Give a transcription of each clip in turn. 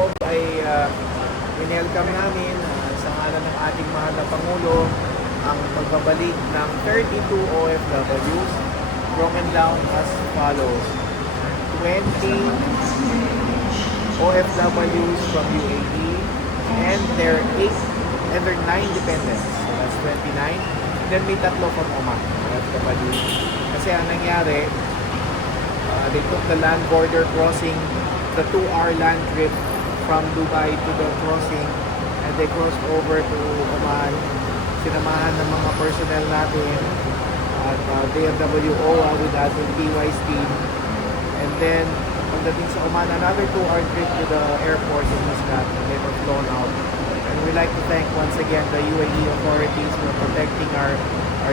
loob ay welcome namin sa ngalan ng ating mahal na Pangulo ang pagbabalik ng 32 OFWs, broken down as follows. 20 OFWs from UAE and their 9 dependents. So that's 29. Then may tatlo from Oman, OFWs. Kasi ang nangyari, they took the land border crossing, the 2-hour land trip from Dubai to the crossing, and they crossed over to Oman. Sinamahan ng mga personnel natin at DFW OWA with Admin PY's team. And then, pagdating sa Oman, another 2-hour trip to the airport in Muscat, and they were flown out. And we'd like to thank once again the UAE authorities for protecting our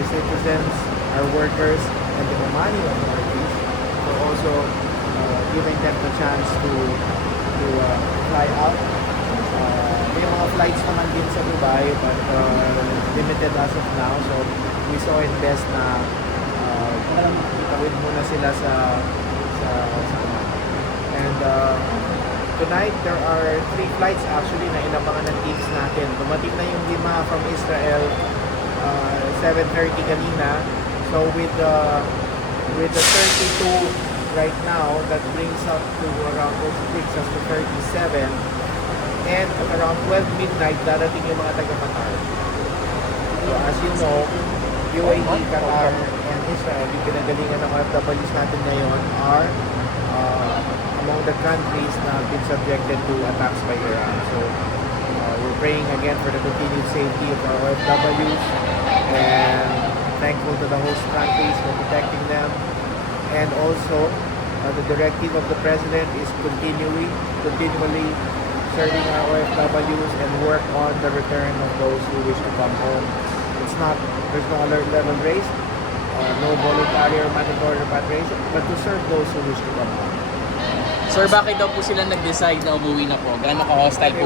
citizens, our workers, and the Omani authorities for also giving them the chance to fly out. May mga flights naman din sa Dubai but limited as of now, so we saw it best na itawid muna sila sa Oman. And tonight there are 3 flights actually na inabangan ng teams natin. Dumating na yung 5 from Israel, 7:30 kanina. So with the 32 right now, that brings us to 37. And at around 12 midnight, darating yung mga taga-Qatar. So as you know, UAE, Qatar, and Israel, yung pinagalingan ng OFWs natin ngayon are among the countries na have been subjected to attacks by Iran. So we're praying again for the continued safety of our OFWs and thankful to the host countries for protecting them. And also, the directive of the President is continually serving our OFWs and work on the return of those who wish to come home. There's no alert level raised, no voluntary or mandatory repatriation, but to serve those who wish to come home. Sir, bakit daw po sila nag-decide na umuwi na po? Gaano ka-hostile po